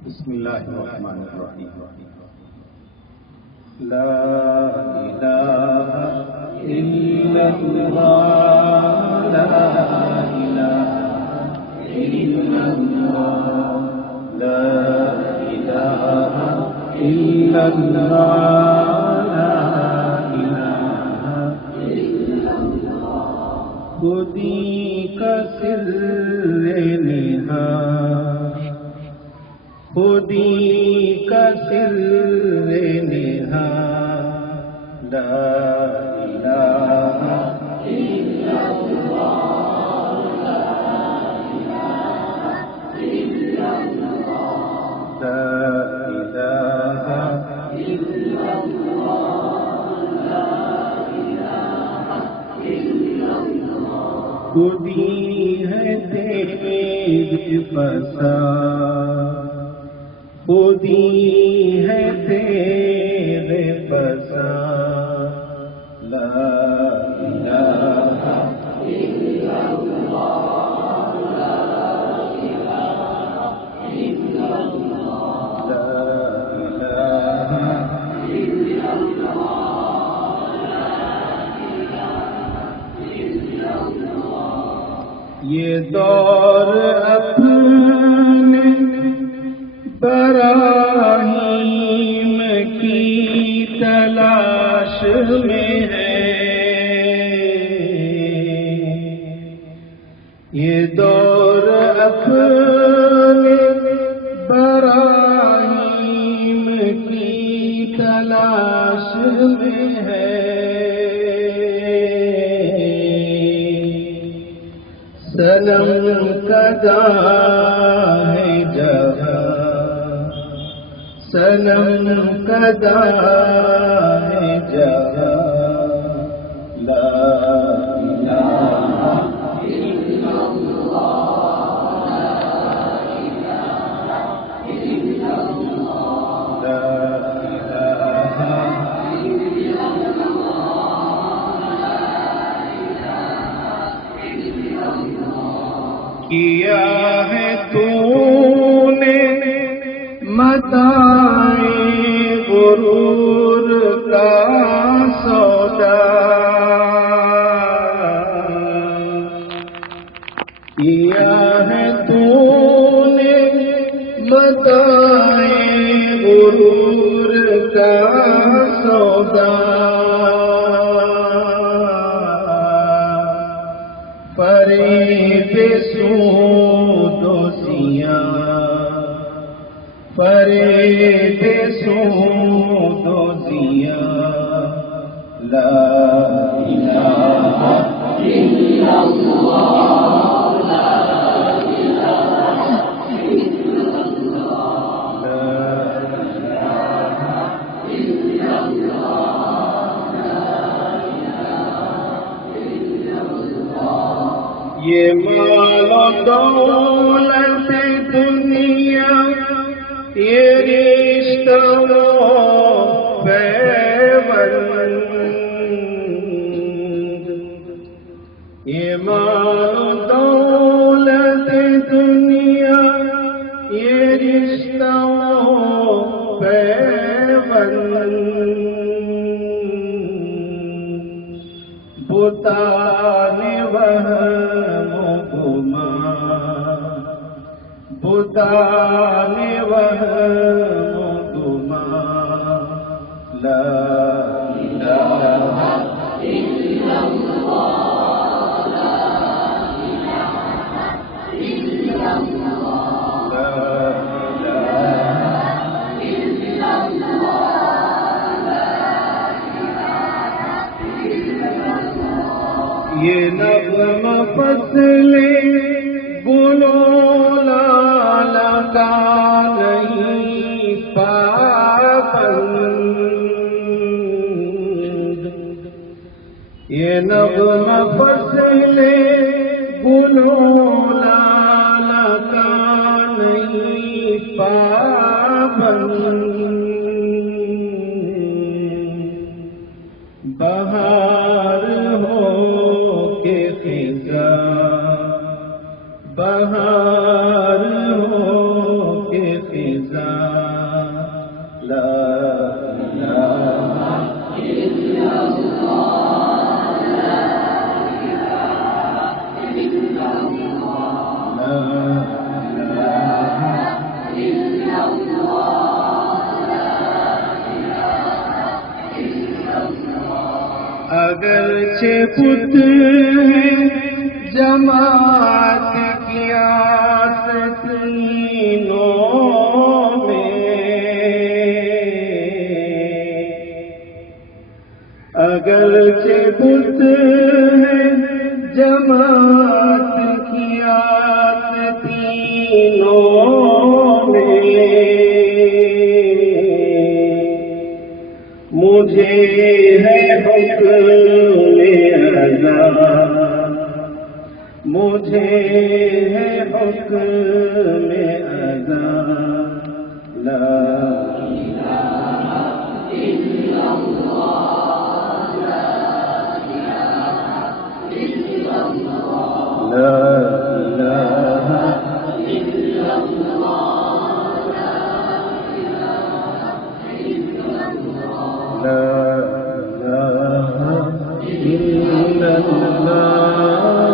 بسم اللہ الرحمن الرحیم لا الہ الا اللہ لا الہ الا اللہ لا الہ الا اللہ لا الہ الا اللہ خودی کا سر نہا خودی کا سر نہا لا الہ الا اللہ لا الہ الا اللہ لا الہ الا اللہ لا الہ الا اللہ خودی ہے تیز فساد خودی ہے تیرے پسند لا الہ الا اللہ لا الہ الا اللہ لا الہ الا اللہ لا الہ الا اللہ یہ دور اپنے براہیم کی تلاش میں ہے یہ دور اپنے براہیم کی تلاش میں ہے صنم کدا ہے جہاں صنم کدا ہے جہاں لا الہ الا اللہ لا الہ الا اللہ لا الہ الا اللہ لا الہ الا اللہ کیا ہے تو نے متاع غرور کا سودا کیا ہے تو نے متاع غرور کا سودا فریب سود و زیاں فریب سود و زیاں لا الہ الا اللہ لا الہ الا اللہ لا الہ الا اللہ لا الہ الا اللہ یہ مال و دولت دنیا یہ رشتہ و پیوند یہ مال و دولت دنیا یہ رشتہ و پیوند بتان وہم و گمان بتان وہم و گمان لا الہ الا اللہ لا الہ الا اللہ لا الہ الا اللہ لا الہ الا اللہ یہ نغمہ فصل گلو لالا کا نہیں پابند یہ نغمہ فصل گلو لالا کا نہیں پابند بہار ہو کے خزاں بہار ہو کے خزاں اگرچہ بت ہے جماعت کی آستینوں میں، اگرچہ بت ہے جماعت کی آستینوں میں، مجھے ہے حکم اذا، مجھے ہے حکم اذا، لا لا إله إلا الله